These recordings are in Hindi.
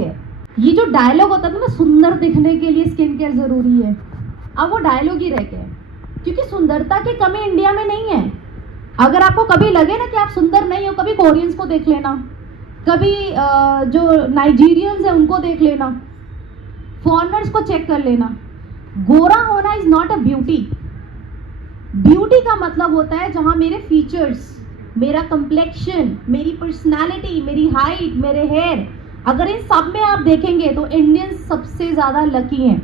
केयर। ये जो डायलॉग होता था ना, सुंदर दिखने के लिए स्किन केयर जरूरी है, अब वो डायलॉग ही रह गया, क्योंकि सुंदरता की कमी इंडिया में नहीं है। अगर आपको कभी लगे ना कि आप सुंदर नहीं हो, कभी कोरियंस को देख लेना, कभी जो नाइजीरियंस है उनको देख लेना, फॉरेनर्स को चेक कर लेना। गोरा होना is not a beauty. Beauty का मतलब होता है जहां मेरे फीचर्स, मेरा कंप्लेक्शन, मेरी पर्सनालिटी, मेरी हाइट, मेरे हेयर, अगर इन सब में आप देखेंगे तो इंडियंस सबसे ज्यादा लकी हैं।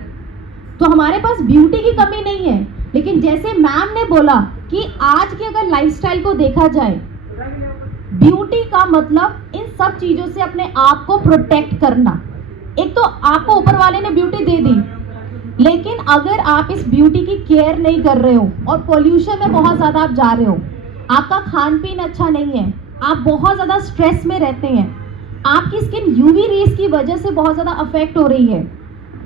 तो हमारे पास ब्यूटी की कमी नहीं है, लेकिन जैसे मैम ने बोला कि आज की अगर लाइफस्टाइल को देखा जाए, ब्यूटी का मतलब इन सब चीजों से अपने आप को प्रोटेक्ट करना। एक तो आपको ऊपर वाले ने ब्यूटी दे दी, लेकिन अगर आप इस ब्यूटी की केयर नहीं कर रहे हो और पोल्यूशन में बहुत ज्यादा आप जा रहे हो, आपका खान पीन अच्छा नहीं है, आप बहुत ज्यादा स्ट्रेस में रहते हैं, आपकी स्किन यूवी रेज की वजह से बहुत ज्यादा अफेक्ट हो रही है,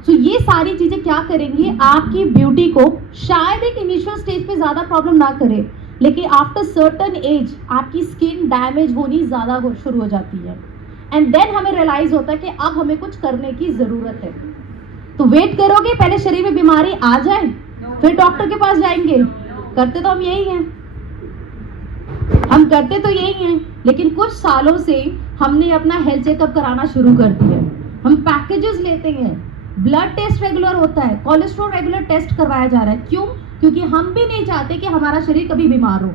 तो ये सारी चीजें क्या करेंगी, आपकी ब्यूटी को शायद एक इनिशियल स्टेज पे ज्यादा प्रॉब्लम ना करे, लेकिन आफ्टर सर्टन एज आपकी स्किन डैमेज होनी ज्यादा शुरू हो जाती है। एंड देन हमें रियलाइज होता है कि अब हमें कुछ करने की जरूरत है। तो वेट करोगे पहले शरीर में बीमारी आ जाए फिर डॉक्टर के पास जाएंगे? करते तो हम यही हैं, हम करते तो यही हैं, लेकिन कुछ सालों से हमने अपना हेल्थ चेकअप कराना शुरू कर दिया है। हम पैकेजेस लेते हैं, ब्लड टेस्ट रेगुलर होता है, कोलेस्ट्रॉल रेगुलर टेस्ट करवाया जा रहा है। क्यों? क्योंकि हम भी नहीं चाहते कि हमारा शरीर कभी बीमार हो।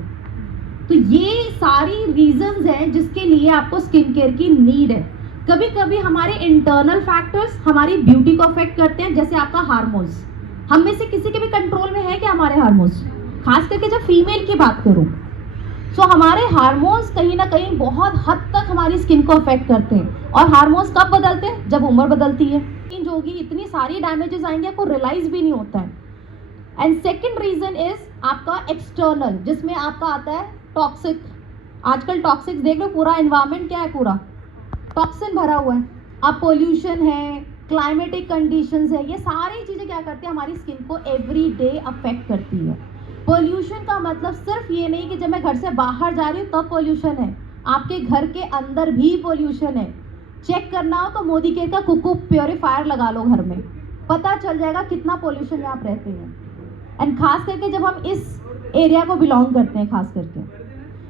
तो ये सारी रीजंस हैं जिसके लिए आपको स्किन केयर की नीड है। कभी कभी हमारे इंटरनल फैक्टर्स हमारी ब्यूटी को अफेक्ट करते हैं, जैसे आपका हार्मोन्स। हम में से किसी के भी कंट्रोल में है क्या हमारे हार्मोन्स? खास करके जब फीमेल की बात करूं, तो हमारे हार्मोन्स कहीं ना कहीं बहुत हद तक हमारी स्किन को अफेक्ट करते हैं। और हार्मोन्स कब बदलते हैं? जब उम्र बदलती है, चेंज होगी, इतनी सारी डैमेजेस आएंगे, आपको रियलाइज भी नहीं होता है। एंड सेकेंड रीजन इज आपका एक्सटर्नल, जिसमें आपका आता है टॉक्सिक। आजकल टॉक्सिक देख लो, पूरा एनवायरमेंट क्या है, पूरा टॉक्सिन भरा हुआ है। अब पोल्यूशन है, क्लाइमेटिक कंडीशंस है, ये सारी चीजें क्या करती है, हमारी स्किन को एवरी डे अफेक्ट करती है। पोल्यूशन का मतलब सिर्फ ये नहीं कि जब मैं घर से बाहर जा रही हूँ तब पोल्यूशन है, आपके घर के अंदर भी पोल्यूशन है। चेक करना हो तो मोदी केयर का कुकू प्योरीफायर लगा लो घर में, पता चल जाएगा कितना पोल्यूशन में आप रहते हैं। एंड खास करके जब हम इस एरिया को बिलोंग करते हैं खास करके,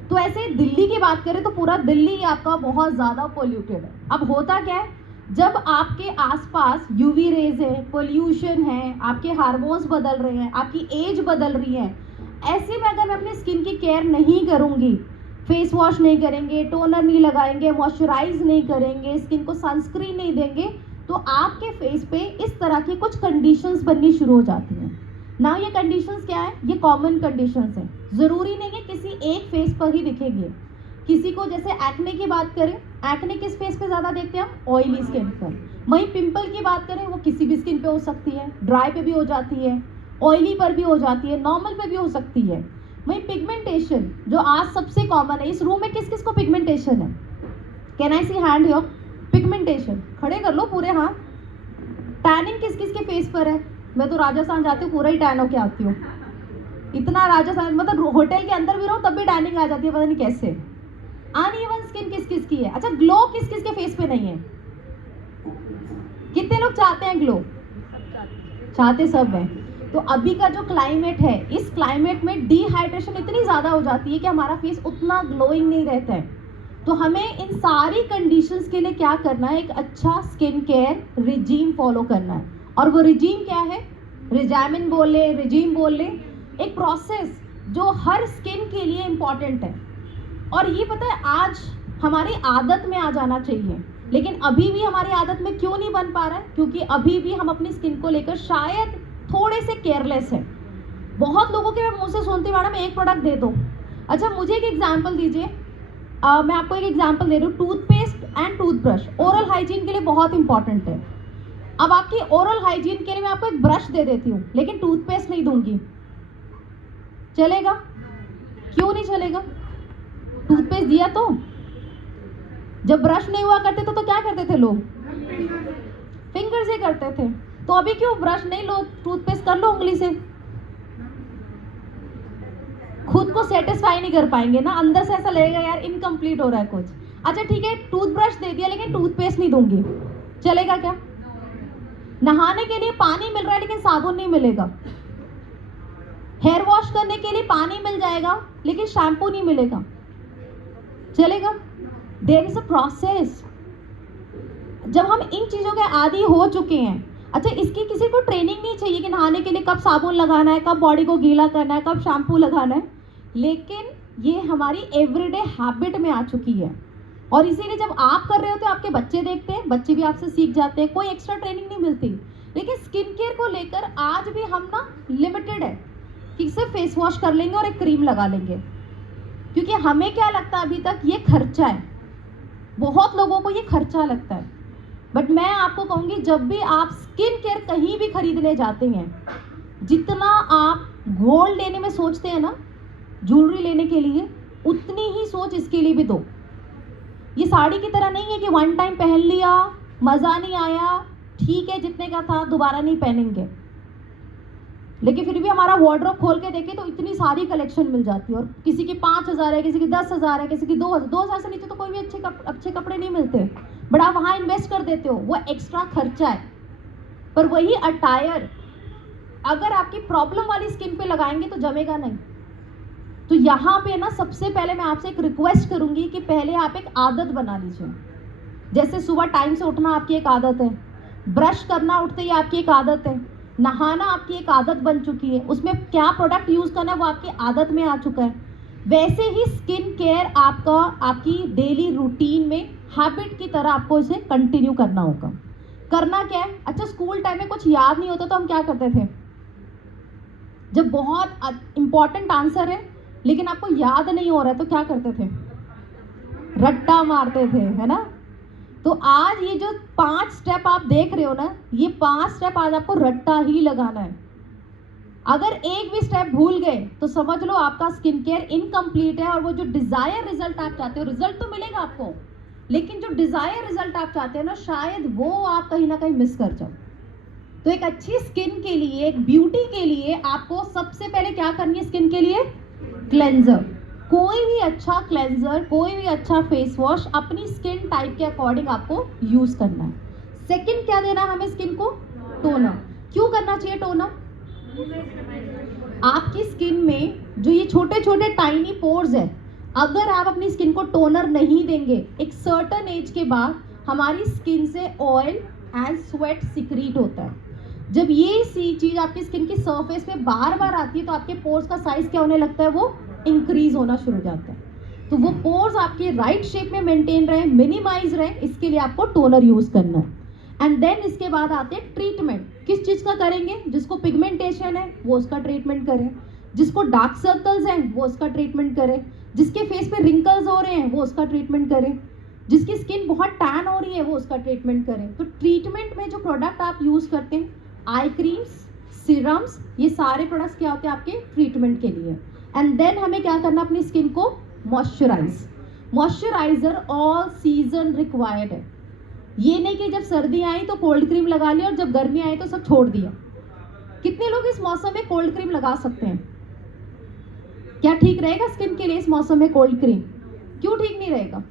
तो ऐसे दिल्ली की बात करें तो पूरा दिल्ली आपका बहुत ज़्यादा पोल्यूटेड है। अब होता क्या है, जब आपके आसपास यूवी रेज है, पोल्यूशन है, आपके हार्मोन्स बदल रहे हैं, आपकी एज बदल रही है, ऐसे में अगर मैं अपनी स्किन की केयर नहीं करूँगी, फेस वॉश नहीं करेंगे, टोनर नहीं लगाएंगे, मॉइस्चराइज नहीं करेंगे, स्किन को सनस्क्रीन नहीं देंगे, तो आपके फेस पे इस तरह की कुछ कंडीशंस बननी शुरू हो जाती हैं ना। ये कंडीशंस क्या है? ये कॉमन कंडीशंस हैं, ज़रूरी नहीं है किसी एक फेस पर ही दिखेंगे। किसी को जैसे एक्ने की बात करें, एक्ने किस फेस पे ज़्यादा देखते हैं हम? ऑयली स्किन पर। वहीं पिंपल की बात करें, वो किसी भी स्किन पे हो सकती है, ड्राई पे भी हो जाती है, ऑयली पर भी हो जाती है, नॉर्मल पे भी हो सकती है। वहीं पिगमेंटेशन जो आज सबसे कॉमन है, इस रूम में किस किस को पिगमेंटेशन है? Can I see hand here? Pigmentation खड़े कर लो पूरे हाथ। टैनिंग किस किस के फेस पर है? मैं तो राजस्थान जाती हूँ, पूरा ही टैन होके आती हूँ। इतना राजस्थान, मतलब होटल के अंदर भी रहो तब भी टैनिंग आ जाती है, पता नहीं कैसे। अनइवन स्किन किस किस की है? अच्छा, ग्लो किस किस के फेस पे नहीं है? कितने लोग चाहते हैं ग्लो? चाहते सब हैं। तो अभी का जो क्लाइमेट है, इस क्लाइमेट में डिहाइड्रेशन इतनी ज़्यादा हो जाती है कि हमारा फेस उतना ग्लोइंग नहीं रहता है। तो हमें इन सारी कंडीशंस के लिए क्या करना है? एक अच्छा स्किन केयर रिजीम फॉलो करना है। और वो रिजीम क्या है? रिजामिन बोल ले, रिजीम बोल ले, एक प्रोसेस जो हर स्किन के लिए इम्पॉर्टेंट है। और ये पता है आज हमारी आदत में आ जाना चाहिए, लेकिन अभी भी हमारी आदत में क्यों नहीं बन पा रहा है? क्योंकि अभी भी हम अपनी स्किन को लेकर शायद थोड़े से केयरलेस हैं। बहुत लोगों के मुंह से सुनती हूँ, मैडम एक प्रोडक्ट दे दो। अच्छा, मुझे एक एग्जाम्पल दीजिए। मैं आपको एक एग्जाम्पल दे रही हूँ। Toothpaste and toothbrush oral hygiene के लिए बहुत इंपॉर्टेंट है। अब आपकी ओरल हाइजीन के लिए मैं आपको एक ब्रश दे देती हूँ, लेकिन टूथपेस्ट नहीं दूंगी, चलेगा? क्यों नहीं चलेगा? टूथपेस्ट दिया तो। जब ब्रश नहीं हुआ करते तो क्या करते थे लोग? फिंगर से करते थे। तो अभी क्यों ब्रश नहीं लो, टूथपेस्ट कर लो उंगली से। खुद को सेटिस्फाई नहीं कर पाएंगे ना, अंदर से ऐसा लगेगा यार इनकम्प्लीट हो रहा है कुछ। अच्छा ठीक है, टूथब्रश दे दिया लेकिन टूथपेस्ट नहीं दूंगी, चलेगा क्या? नहाने के लिए पानी मिल रहा है लेकिन साबुन नहीं मिलेगा। हेयर वॉश करने के लिए पानी मिल जाएगा लेकिन शैम्पू नहीं मिलेगा, चलेगा? There is a process. जब हम इन चीज़ों के आदी हो चुके हैं, अच्छा इसकी किसी को ट्रेनिंग नहीं चाहिए कि नहाने के लिए कब साबुन लगाना है, कब बॉडी को गीला करना है, कब शैम्पू लगाना है, लेकिन ये हमारी एवरीडे हैबिट में आ चुकी है। और इसीलिए जब आप कर रहे हो तो आपके बच्चे देखते हैं, बच्चे भी आपसे सीख जाते हैं, कोई एक्स्ट्रा ट्रेनिंग नहीं मिलती। लेकिन स्किन केयर को लेकर आज भी हम ना लिमिटेड है कि सिर्फ फेस वॉश कर लेंगे और एक क्रीम लगा लेंगे, क्योंकि हमें क्या लगता है अभी तक ये खर्चा है, बहुत लोगों को ये खर्चा लगता है। बट मैं आपको कहूँगी जब भी आप स्किन केयर कहीं भी खरीदने जाते हैं, जितना आप गोल्ड लेने में सोचते हैं ना, ज्वेलरी लेने के लिए, उतनी ही सोच इसके लिए भी दो। ये साड़ी की तरह नहीं है कि वन टाइम पहन लिया, मज़ा नहीं आया, ठीक है जितने का था दोबारा नहीं पहनेंगे, लेकिन फिर भी हमारा वार्डरोब खोल के देखें तो इतनी सारी कलेक्शन मिल जाती है। और किसी की 5,000 है, किसी की 10,000 है, किसी की 2,000 से नीचे तो कोई भी अच्छे कपड़े नहीं मिलते, बट आप वहाँ इन्वेस्ट कर देते हो, वो एक्स्ट्रा खर्चा है। पर वही अटायर अगर आपकी प्रॉब्लम वाली स्किन पे लगाएंगे तो जमेगा नहीं। तो यहाँ पे ना सबसे पहले मैं आपसे एक रिक्वेस्ट करूँगी कि पहले आप एक आदत बना लीजिए। जैसे सुबह टाइम से उठना आपकी एक आदत है, ब्रश करना उठते ही आपकी एक आदत है, नहाना आपकी एक आदत बन चुकी है, उसमें क्या प्रोडक्ट यूज़ करना है वो आपकी आदत में आ चुका है। वैसे ही स्किन केयर आपकी डेली रूटीन में हैबिट की तरह आपको इसे कंटिन्यू करना होगा। करना क्या है? अच्छा स्कूल टाइम में कुछ याद नहीं होता तो हम क्या करते थे? जब बहुत इंपॉर्टेंट आंसर है लेकिन आपको याद नहीं हो रहा है तो क्या करते थे? रट्टा मारते थे, है ना? तो आज ये जो 5 स्टेप आप देख रहे हो ना, ये 5 स्टेप आज आपको रट्टा ही लगाना है। अगर एक भी स्टेप भूल गए तो समझ लो आपका स्किन केयर इनकम्प्लीट है, और वो जो डिजायर रिजल्ट आप चाहते हो, रिजल्ट तो मिलेगा आपको, लेकिन जो डिजायर रिजल्ट आप चाहते हो ना, शायद वो आप कहीं ना कहीं मिस कर जाओ। तो एक अच्छी स्किन के लिए, एक ब्यूटी के लिए आपको सबसे पहले क्या करनी है? स्किन के लिए क्लेंजर। कोई भी अच्छा क्लेंजर, कोई भी अच्छा फेस वॉश अपनी स्किन टाइप के अकॉर्डिंग आपको यूज करना है। सेकंड क्या देना है हमें स्किन को? टोनर। क्यों करना चाहिए टोनर? आपकी स्किन में जो ये छोटे छोटे टाइनी पोर्स है, अगर आप अपनी स्किन को टोनर नहीं देंगे, एक सर्टेन एज के बाद हमारी स्किन से ऑयल एंड स्वेट सिक्रीट होता है। जब ये सी चीज आपकी स्किन की सरफेस पे बार बार आती है तो आपके पोर्स का साइज क्या होने लगता है? वो इंक्रीज होना शुरू हो जाता है। तो वो पोर्स आपके राइट शेप में मेंटेन रहे, मिनिमाइज रहे, इसके लिए आपको टोनर यूज करना है। एंड देन इसके बाद आते हैं ट्रीटमेंट। किस चीज का करेंगे? जिसको पिगमेंटेशन है वो उसका ट्रीटमेंट करें, जिसको डार्क सर्कल्स हैं वो उसका ट्रीटमेंट करें, जिसके फेस पे रिंकल्स हो रहे हैं वो उसका ट्रीटमेंट करें, जिसकी स्किन बहुत टैन हो रही है वो उसका ट्रीटमेंट करें। तो ट्रीटमेंट में जो प्रोडक्ट आप यूज करते हैं, आई क्रीम्स, सीरम्स, ये सारे प्रोडक्ट्स क्या होते हैं आपके ट्रीटमेंट के लिए। एंड देन हमें क्या करना? अपनी स्किन को moisturise. Moisturiser all season required है। ये नहीं कि जब सर्दी आई तो कोल्ड क्रीम लगा लिया और जब गर्मी आई तो सब छोड़ दिया। कितने लोग इस मौसम में कोल्ड क्रीम लगा सकते हैं? क्या ठीक रहेगा स्किन के लिए इस मौसम में कोल्ड क्रीम? क्यों ठीक नहीं रहेगा?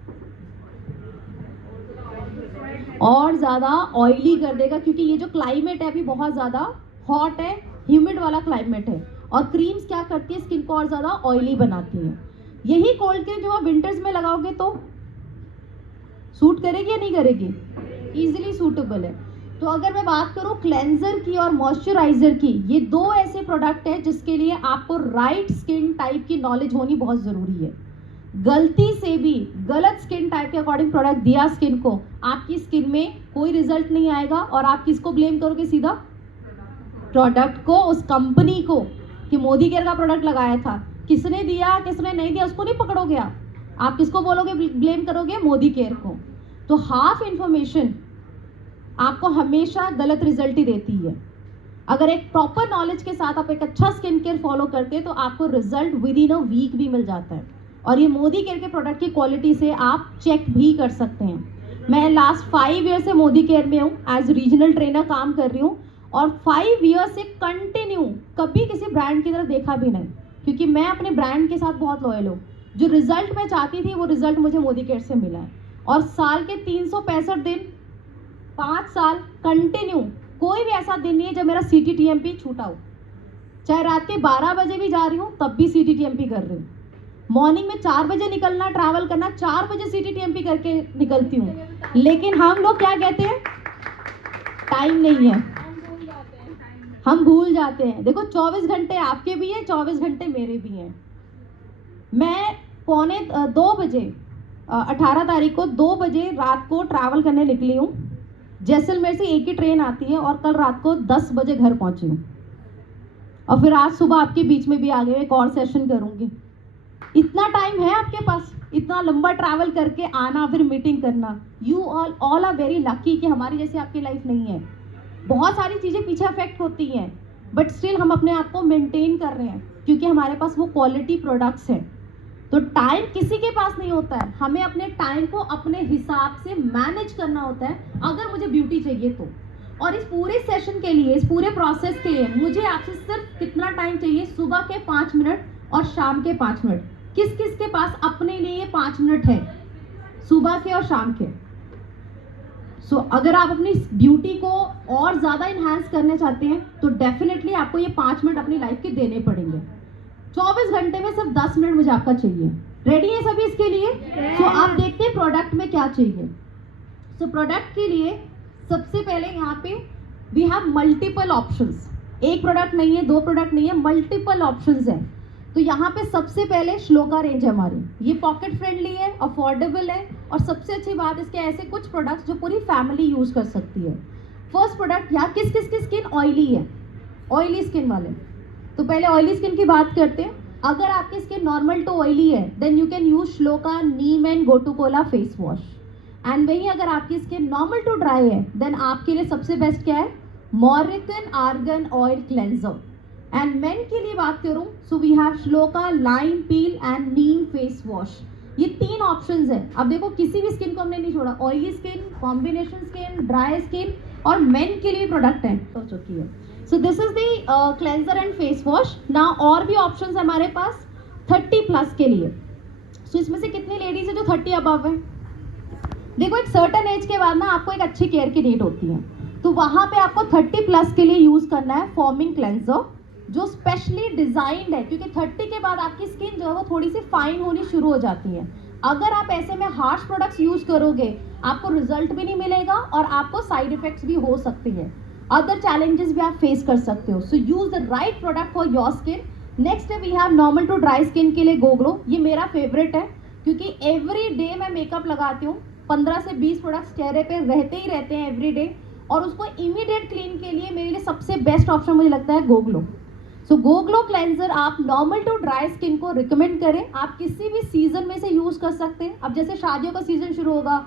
और ज़्यादा ऑयली कर देगा, क्योंकि ये जो क्लाइमेट है अभी बहुत ज़्यादा हॉट है, ह्यूमिड वाला क्लाइमेट है, और क्रीम्स क्या करती है? स्किन को और ज़्यादा ऑयली बनाती है। यही कोल्ड क्रीम जो आप विंटर्स में लगाओगे तो सूट करेगी या नहीं करेगी? ईजिली सूटेबल है। तो अगर मैं बात करूँ क्लेंजर की और मॉइस्चराइजर की, ये दो ऐसे प्रोडक्ट है जिसके लिए आपको राइट स्किन टाइप की नॉलेज होनी बहुत ज़रूरी है। गलती से भी गलत स्किन टाइप के अकॉर्डिंग प्रोडक्ट दिया स्किन को, आपकी स्किन में कोई रिजल्ट नहीं आएगा, और आप किसको ब्लेम करोगे? सीधा प्रोडक्ट को, उस कंपनी को, कि मोदी केयर का प्रोडक्ट लगाया था, किसने दिया किसने नहीं दिया उसको नहीं पकड़ोगे आप किसको बोलोगे? ब्लेम करोगे मोदी केयर को। तो हाफ इंफॉर्मेशन आपको हमेशा गलत रिजल्ट ही देती है। अगर एक प्रॉपर नॉलेज के साथ आप एक अच्छा स्किन केयर फॉलो करते हैं तो आपको result within a week भी मिल जाता है, और ये मोदी केयर के प्रोडक्ट की क्वालिटी से आप चेक भी कर सकते हैं। मैं लास्ट 5 ईयर से मोदी केयर में हूँ, एज रीजनल ट्रेनर काम कर रही हूँ, और 5 ईयर से कंटिन्यू कभी किसी ब्रांड की तरफ देखा भी नहीं, क्योंकि मैं अपने ब्रांड के साथ बहुत लॉयल हूँ। जो रिजल्ट मैं चाहती थी वो रिजल्ट मुझे मोदी केयर से मिला है। और साल के 365 दिन 5 साल कंटिन्यू कोई भी ऐसा दिन नहीं है जब मेरा CTTMP छूटा हो। चाहे रात के 12 बजे भी जा रही हूँ तब भी CTTMP कर रही हूँ। मॉर्निंग में 4 बजे निकलना, ट्रैवल करना, 4 बजे CTTMP करके निकलती हूँ। लेकिन हम लोग क्या कहते हैं, टाइम नहीं है, हम भूल जाते हैं। देखो 24 घंटे आपके भी हैं, 24 घंटे मेरे भी हैं। मैं 2 बजे 18 तारीख को 2 बजे रात को ट्रैवल करने निकली हूँ। जैसलमेर से एक ही ट्रेन आती है और कल रात को 10 बजे घर पहुँची हूँ। और फिर आज सुबह आपके बीच में भी आ गए, एक और सेशन करूँगी। इतना टाइम है आपके पास, इतना लंबा ट्रैवल करके आना, फिर मीटिंग करना। You all are very lucky कि हमारी जैसी आपकी लाइफ नहीं है। बहुत सारी चीज़ें पीछे अफेक्ट होती हैं, बट स्टिल हम अपने आप को मेंटेन कर रहे हैं क्योंकि हमारे पास वो क्वालिटी प्रोडक्ट्स हैं। तो टाइम किसी के पास नहीं होता है, हमें अपने टाइम को अपने हिसाब से मैनेज करना होता है अगर मुझे ब्यूटी चाहिए तो। और इस पूरे सेशन के लिए, इस पूरे प्रोसेस के लिए मुझे आपसे सिर्फ कितना टाइम चाहिए, सुबह के 5 मिनट और शाम के 5 मिनट। किस किस के पास अपने लिए ये 5 मिनट है, सुबह के और शाम के? अगर आप अपनी ब्यूटी को और ज़्यादा इन्हांस करना चाहते हैं तो डेफिनेटली आपको ये 5 मिनट अपनी लाइफ के देने पड़ेंगे। 24 घंटे में सिर्फ 10 मिनट मुझे आपका चाहिए। रेडी है सभी इसके लिए? आप देखते हैं प्रोडक्ट में क्या चाहिए। प्रोडक्ट के लिए सबसे पहले यहाँ पे वी हैव मल्टीपल ऑप्शंस। एक प्रोडक्ट नहीं है, 2 प्रोडक्ट नहीं है, मल्टीपल ऑप्शंस हैं। तो यहाँ पे सबसे पहले श्लोका रेंज है हमारी। ये पॉकेट फ्रेंडली है, अफोर्डेबल है, और सबसे अच्छी बात इसके ऐसे कुछ प्रोडक्ट्स जो पूरी फैमिली यूज़ कर सकती है। फर्स्ट प्रोडक्ट, यहाँ किस किस की स्किन ऑयली है, ऑयली स्किन वाले। तो पहले ऑयली स्किन की बात करते हैं। अगर आपकी स्किन नॉर्मल टू ऑयली है then you can use Shloka neem and gotu kola face wash. And वहीं अगर आपकी स्किन नॉर्मल टू ड्राई है देन आपके लिए सबसे बेस्ट क्या है, Moroccan argan oil cleanser. And men के लिए बात करूं so we have Shloka lime peel and neem face wash. ये 3 ऑप्शंस है। अब देखो किसी भी स्किन को हमने नहीं छोड़ा, oily skin, combination skin, dry skin, और मेन के लिए प्रोडक्ट है हो चुकी है। So this is the cleanser and face wash. ना और भी ऑप्शंस हमारे पास 30+ के लिए। सो इसमें से कितनी लेडीज है जो 30 अबव है? देखो एक सर्टेन एज के बाद ना आपको एक अच्छी केयर की नीड होती है, तो वहाँ पे आपको 30+ के लिए यूज करना है फॉर्मिंग क्लेंजर जो स्पेशली डिजाइंड है, क्योंकि 30 के बाद आपकी स्किन जो है वो थोड़ी सी फाइन होनी शुरू हो जाती है। अगर आप ऐसे में हार्श प्रोडक्ट्स यूज करोगे आपको रिजल्ट भी नहीं मिलेगा और आपको साइड इफेक्ट्स भी हो सकती है, अदर चैलेंजेस भी आप फेस कर सकते हो। So use the right product for your skin. Next we have normal to dry skin के लिए गो ग्लो। ये मेरा फेवरेट है क्योंकि एवरी डे मैं मेकअप लगाती हूँ, 15 से 20 प्रोडक्ट्स चेहरे पे रहते ही रहते हैं एवरी डे, और उसको इमीडिएट क्लीन के लिए मेरे लिए सबसे बेस्ट ऑप्शन मुझे लगता है गो ग्लो। सो गो ग्लो क्लेंजर आप नॉर्मल टू ड्राई स्किन को रिकमेंड करें। आप किसी भी सीजन में से यूज कर सकते हैं। अब जैसे शादियों का सीजन शुरू होगा,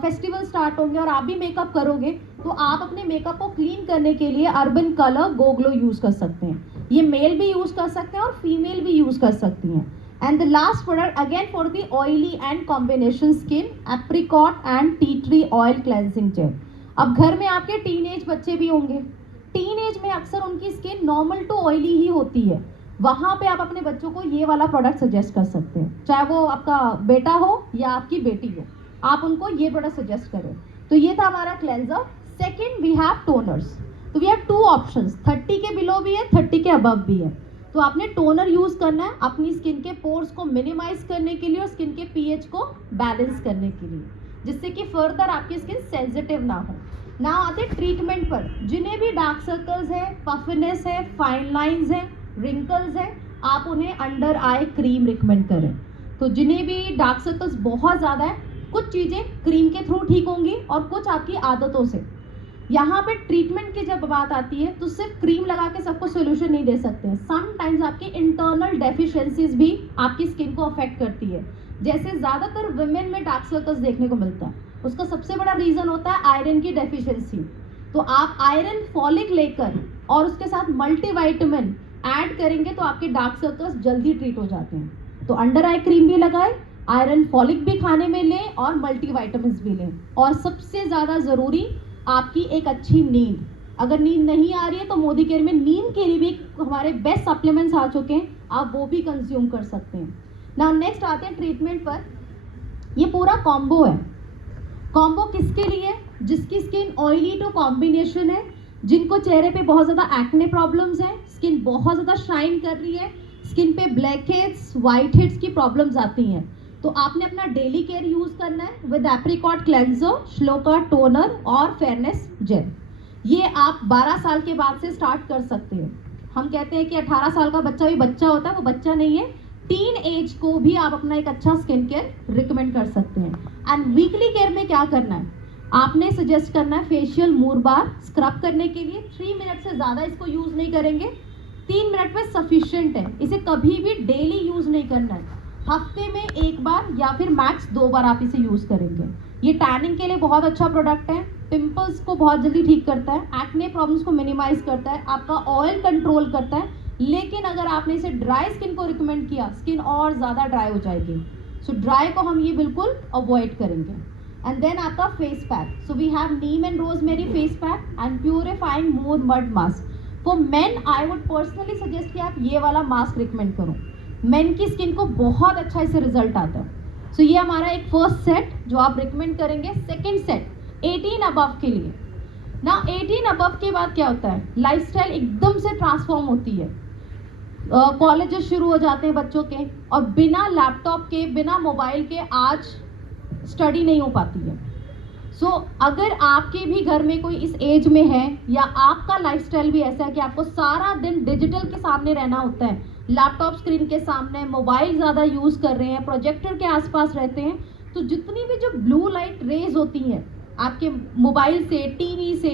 फेस्टिवल स्टार्ट होंगे और आप भी मेकअप करोगे तो आप अपने मेकअप को क्लीन करने के लिए अर्बन कलर गो ग्लो यूज कर सकते हैं। ये मेल भी यूज कर सकते हैं और फीमेल भी यूज कर सकती हैं। And the last product again for the oily and combination skin, apricot and tea tree oil cleansing gel. अब घर में आपके टीनेज बच्चे भी होंगे, टीनेज में अक्सर उनकी स्किन नॉर्मल टू ऑयली ही होती है, वहाँ पे आप अपने बच्चों को ये वाला प्रोडक्ट सजेस्ट कर सकते हैं। चाहे वो आपका बेटा हो या आपकी बेटी हो, आप उनको ये प्रोडक्ट सजेस्ट करें। तो ये था हमारा cleanser. Second we have toners. So we have 2 options, 30 के बिलो भी है, 30 के अबव भी है। तो आपने टोनर यूज करना है अपनी स्किन के पोर्स को मिनिमाइज करने के लिए और स्किन के पीएच को बैलेंस करने के लिए, जिससे कि फर्दर आपकी स्किन सेंसिटिव ना हो। ना आते ट्रीटमेंट पर, जिन्हें भी डार्क सर्कल्स है, पफनेस है, फाइन लाइंस है, रिंकल्स है, आप उन्हें अंडर आई क्रीम रिकमेंड करें। तो जिन्हें भी डार्क सर्कल्स बहुत ज़्यादा है, कुछ चीज़ें क्रीम के थ्रू ठीक होंगी और कुछ आपकी आदतों से। यहाँ पे ट्रीटमेंट की जब बात आती है तो सिर्फ क्रीम लगा के सबको सोल्यूशन नहीं दे सकते हैं। समटाइम्स आपकी इंटरनल डेफिशिएंसीज भी आपकी स्किन को अफेक्ट करती है। जैसे ज़्यादातर वुमेन में डार्क सर्कल्स देखने को मिलता है, उसका सबसे बड़ा रीज़न होता है आयरन की डेफिशिएंसी। तो आप आयरन फॉलिक लेकर और उसके साथ मल्टीविटामिन ऐड करेंगे तो आपके डार्क सर्कल्स जल्दी ट्रीट हो जाते हैं। तो अंडर आई क्रीम भी लगाएं, आयरन फॉलिक भी खाने में लें और मल्टीविटामिन भी लें। और सबसे ज़्यादा ज़रूरी आपकी एक अच्छी नींद। अगर नींद नहीं आ रही है तो मोदी केयर में नींद के लिए भी हमारे बेस्ट सप्लीमेंट्स आ चुके हैं, आप वो भी कंज्यूम कर सकते हैं। ना नेक्स्ट आते हैं ट्रीटमेंट पर। ये पूरा कॉम्बो है। कॉम्बो किसके लिए? जिसकी स्किन ऑयली टू कॉम्बिनेशन है, जिनको चेहरे पे बहुत ज़्यादा एक्ने प्रॉब्लम्स हैं, स्किन बहुत ज़्यादा शाइन कर रही है, स्किन पे ब्लैक हेड्स, वाइट हेड्स की प्रॉब्लम्स आती हैं, तो आपने अपना डेली केयर यूज़ करना है with apricot cleanser, shloka toner और फेयरनेस जेल। ये आप 12 साल के बाद से स्टार्ट कर सकते हैं। हम कहते हैं कि 18 साल का बच्चा भी बच्चा होता है, वो बच्चा नहीं है, टीन एज को भी आप अपना एक अच्छा स्किन केयर रिकमेंड कर सकते हैं। एंड वीकली केयर में क्या करना है, आपने सजेस्ट करना है फेशियल मूर बार स्क्रब करने के लिए 3 मिनट से ज़्यादा इसको यूज़ नहीं करेंगे, 3 मिनट में सफिशिएंट है, इसे कभी भी डेली यूज़ नहीं करना है, हफ्ते में 1 बार या फिर मैक्स 2 बार आप इसे यूज़ करेंगे। ये टैनिंग के लिए बहुत अच्छा प्रोडक्ट है, पिंपल्स को बहुत जल्दी ठीक करता है, एक्ने प्रॉब्लम्स को मिनिमाइज करता है, आपका ऑयल कंट्रोल करता है। लेकिन अगर आपने इसे ड्राई स्किन को रिकमेंड किया, स्किन और ज़्यादा ड्राई हो जाएगी, सो ड्राई को हम ये बिल्कुल अवॉइड करेंगे। एंड देन आपका face pack, so we have neem and rosemary face pack and purifying moor mud mask. For men I would personally suggest कि आप ये वाला मास्क रिकमेंड करो, मेन की स्किन को बहुत अच्छा इससे रिजल्ट आता है। सो ये हमारा एक फर्स्ट सेट जो आप रिकमेंड करेंगे। सेकेंड सेट 18 अबव के लिए ना, 18 अबव के बाद क्या होता है, लाइफस्टाइल एकदम से ट्रांसफॉर्म होती है, कॉलेजेस शुरू हो जाते हैं बच्चों के, और बिना लैपटॉप के, बिना मोबाइल के आज स्टडी नहीं हो पाती है। सो अगर आपके भी घर में कोई इस एज में है, या आपका लाइफस्टाइल भी ऐसा है कि आपको सारा दिन डिजिटल के सामने रहना होता है, लैपटॉप स्क्रीन के सामने, मोबाइल ज़्यादा यूज़ कर रहे हैं, प्रोजेक्टर के आसपास रहते हैं, तो जितनी भी जो ब्लू लाइट रेज होती हैं आपके मोबाइल से, टीवी से,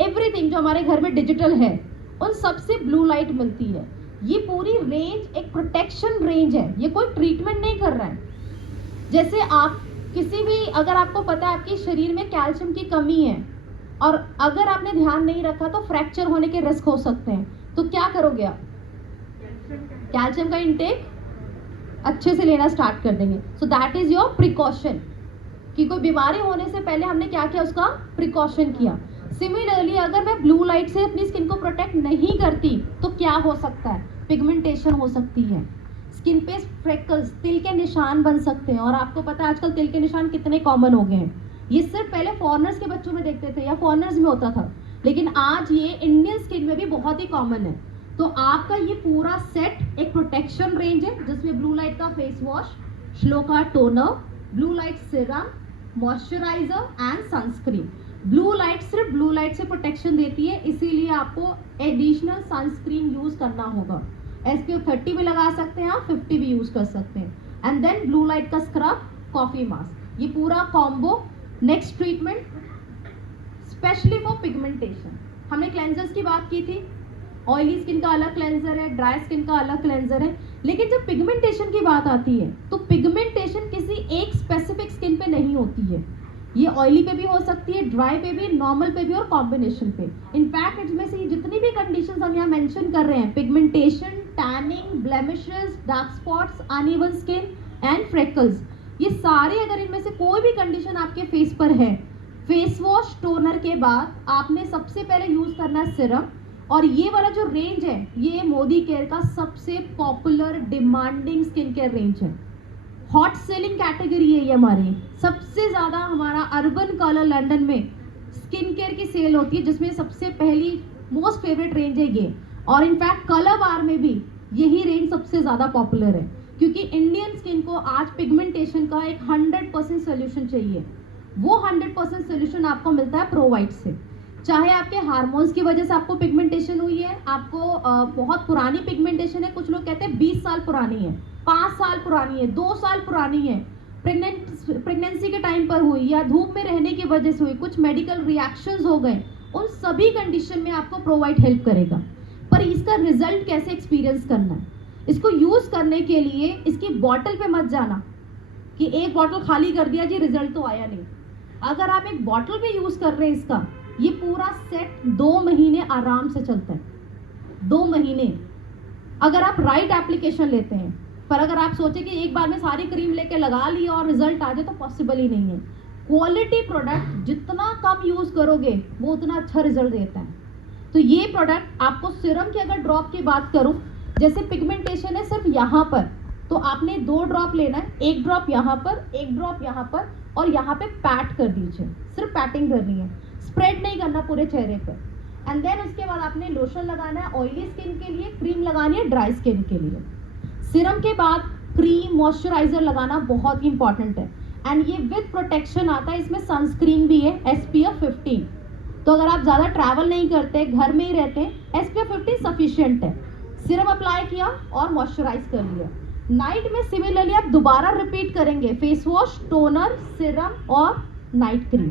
एवरीथिंग जो हमारे घर में डिजिटल है, उन सबसे ब्लू लाइट मिलती है। ये पूरी रेंज एक प्रोटेक्शन रेंज है, ये कोई ट्रीटमेंट नहीं कर रहा है। जैसे आप किसी भी, अगर आपको पता है आपके शरीर में कैल्शियम की कमी है और अगर आपने ध्यान नहीं रखा तो फ्रैक्चर होने के रिस्क हो सकते हैं, तो क्या करोगे आप, कैल्शियम का इंटेक अच्छे से लेना स्टार्ट कर देंगे। So that is your precaution, कि कोई बीमारी होने से पहले हमने क्या किया, उसका प्रिकॉशन किया। सिमिलरली अगर मैं ब्लू लाइट से अपनी स्किन को प्रोटेक्ट नहीं करती तो क्या हो सकता है, पिगमेंटेशन हो सकती है, स्किन पे फ्रेकल्स, तिल के निशान बन सकते हैं। और आपको पता है आजकल तिल के निशान कितने कॉमन हो गए हैं। ये सिर्फ पहले फॉरेनर्स के बच्चों में देखते थे या फॉरेनर्स में होता था, लेकिन आज ये इंडियन स्किन में भी बहुत ही कॉमन है। तो आपका ये पूरा सेट एक प्रोटेक्शन रेंज है, जिसमें ब्लू लाइट का face wash, shloka toner, blue light serum, moisturiser and sunscreen. Blue light सिर्फ ब्लू लाइट से प्रोटेक्शन देती है, इसीलिए आपको एडिशनल सनस्क्रीन यूज करना होगा। SPF 30 भी लगा सकते हैं आप, 50 भी यूज कर सकते हैं। एंड देन ब्लू लाइट का स्क्रब, कॉफी मास्क, ये पूरा combo. Next treatment specially for pigmentation, हमने क्लेंजर्स की बात की थी, ऑयली स्किन का अलग क्लेंजर है, ड्राई स्किन का अलग क्लेंजर है, लेकिन जब पिगमेंटेशन की बात आती है तो पिगमेंटेशन किसी एक स्पेसिफिक स्किन पे नहीं होती है, ये ऑयली पे भी हो सकती है, ड्राई पे भी, नॉर्मल पे भी और कॉम्बिनेशन पे। इनफैक्ट इसमें से जितनी भी कंडीशंस हम यहाँ मेंशन कर रहे हैं, pigmentation, tanning, blemishes, dark spots, uneven skin and freckles, ये सारे अगर इनमें से कोई भी कंडीशन आपके फेस पर है, फेस वॉश टोनर के बाद आपने सबसे पहले यूज करना है सिरम। और ये वाला जो रेंज है, ये मोदी केयर का सबसे popular demanding skin care range है, हॉट सेलिंग कैटेगरी है ये हमारी। सबसे ज़्यादा हमारा अर्बन कलर लंदन में स्किन केयर की सेल होती है, जिसमें सबसे पहली मोस्ट फेवरेट रेंज है ये। और इनफैक्ट कलर बार में भी यही रेंज सबसे ज़्यादा पॉपुलर है, क्योंकि इंडियन स्किन को आज पिगमेंटेशन का एक 100% सोल्यूशन चाहिए। वो 100% सोल्यूशन आपको मिलता है प्रोवाइट से। चाहे आपके हार्मोन्स की वजह से आपको पिगमेंटेशन हुई है, आपको बहुत पुरानी पिगमेंटेशन है, कुछ लोग कहते हैं 20 साल पुरानी है, 5 साल पुरानी है, 2 साल पुरानी है, प्रेगनेंसी के टाइम पर हुई या धूप में रहने की वजह से हुई, कुछ मेडिकल रिएक्शंस हो गए, उन सभी कंडीशन में आपको प्रोवाइड हेल्प करेगा। पर इसका रिजल्ट कैसे एक्सपीरियंस करना है, इसको यूज़ करने के लिए इसकी बॉटल पे मत जाना कि एक बॉटल खाली कर दिया जी रिजल्ट तो आया नहीं। अगर आप एक बॉटल पे यूज़ कर रहे हैं इसका, ये पूरा सेट 2 महीने आराम से चलता है, 2 महीने अगर आप राइट एप्लीकेशन लेते हैं। पर अगर आप सोचें कि एक बार में सारी क्रीम लेके लगा ली और रिजल्ट आ जाए, तो पॉसिबल ही नहीं है। क्वालिटी प्रोडक्ट जितना कम यूज़ करोगे वो उतना अच्छा रिजल्ट देता है। तो ये प्रोडक्ट आपको सिरम की अगर ड्रॉप की बात करूं, जैसे पिगमेंटेशन है सिर्फ यहाँ पर, तो आपने 2 ड्रॉप लेना है, 1 ड्रॉप यहाँ पर, 1 ड्रॉप यहाँ पर, और यहाँ पे पैट कर दीजिए, सिर्फ पैटिंग करनी है, स्प्रेड नहीं करना पूरे चेहरे पे। एंड देन उसके बाद आपने लोशन लगाना है ऑयली स्किन के लिए, क्रीम लगानी है ड्राई स्किन के लिए। सीरम के बाद क्रीम मॉइस्चराइजर लगाना बहुत ही इंपॉर्टेंट है। एंड ये विद प्रोटेक्शन आता है, इसमें सनस्क्रीन भी है SPF 15। तो अगर आप ज़्यादा ट्रैवल नहीं करते, घर में ही रहते हैं, SPF 15 सफिशिएंट है। सीरम अप्लाई किया और मॉइस्चराइज कर लिया। नाइट में सिमिलरली आप दोबारा रिपीट करेंगे, फेस वॉश, टोनर, सीरम और नाइट क्रीम।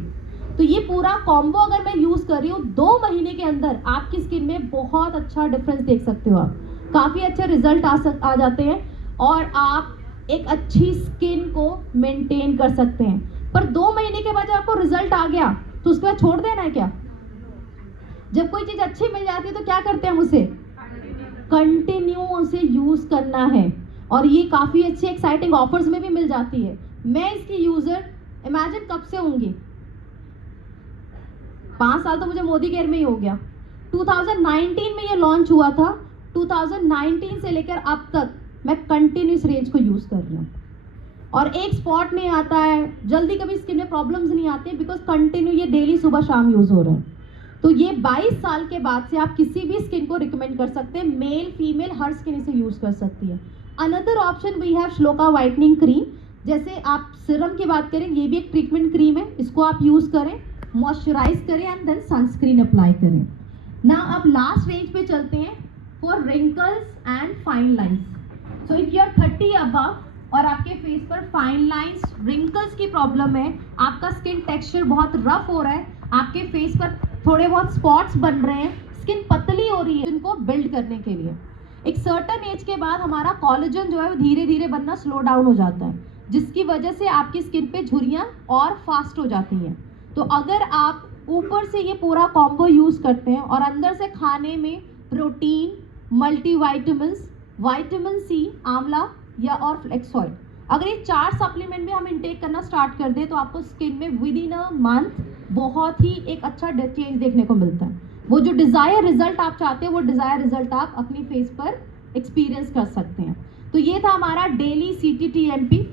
तो ये पूरा कॉम्बो अगर मैं यूज़ कर रही हूँ 2 महीने के अंदर आपकी स्किन में बहुत अच्छा डिफरेंस देख सकते हो आप, काफ़ी अच्छे रिजल्ट आ जाते हैं और आप एक अच्छी स्किन को मेंटेन कर सकते हैं। पर 2 महीने के बाद जब आपको रिजल्ट आ गया तो उसके बाद छोड़ देना है क्या? जब कोई चीज़ अच्छी मिल जाती है तो क्या करते हैं हम उसे कंटिन्यू उसे यूज़ करना है। और ये काफ़ी अच्छी एक्साइटिंग ऑफर्स में भी मिल जाती है। मैं इसकी यूज़र इमेजिन कब से होंगी, 5 साल तो मुझे मोदी केयर में ही हो गया। 2019 में ये लॉन्च हुआ था, 2019 से लेकर अब तक मैं कंटिन्यूस रेंज को यूज़ कर रही हूँ और एक स्पॉट नहीं आता है, जल्दी कभी स्किन में प्रॉब्लम्स नहीं आती, बिकॉज कंटिन्यू ये डेली सुबह शाम यूज़ हो रहा है। तो ये 22 साल के बाद से आप किसी भी स्किन को रिकमेंड कर सकते हैं, मेल फीमेल हर स्किन इसे यूज़ कर सकती है। Another option we have Shloka whitening cream. जैसे आप सीरम की बात करें, ये भी एक ट्रीटमेंट क्रीम है, इसको आप यूज़ करें, मॉइस्चराइज करें एंड देन सनस्क्रीन अप्लाई करें ना। अब लास्ट रेंज पे चलते हैं for wrinkles and fine lines. So if you are 30 above और आपके फेस पर फाइन लाइंस, रिंकल्स की प्रॉब्लम है, आपका स्किन टेक्सचर बहुत रफ हो रहा है, आपके फेस पर थोड़े बहुत स्पॉट्स बन रहे हैं, स्किन पतली हो रही है, इनको बिल्ड करने के लिए एक सर्टेन एज के बाद हमारा कोलेजन जो है वो धीरे धीरे बनना स्लो डाउन हो जाता है, जिसकी वजह से आपकी स्किन पे झुर्रियाँ और फास्ट हो जाती हैं। तो अगर आप ऊपर से ये पूरा कॉम्बो यूज़ करते हैं और अंदर से खाने में प्रोटीन, मल्टीविटामिन्स, विटामिन सी, आंवला या और फ्लेक्स ऑयल, अगर ये 4 सप्लीमेंट भी हम इनटेक करना स्टार्ट कर दें तो आपको स्किन में विद इन अ मंथ बहुत ही एक अच्छा चेंज देखने को मिलता है। वो जो डिज़ायर रिजल्ट आप चाहते हैं वो डिज़ायर रिजल्ट आप अपनी फेस पर एक्सपीरियंस कर सकते हैं। तो ये था हमारा डेली CTTMP।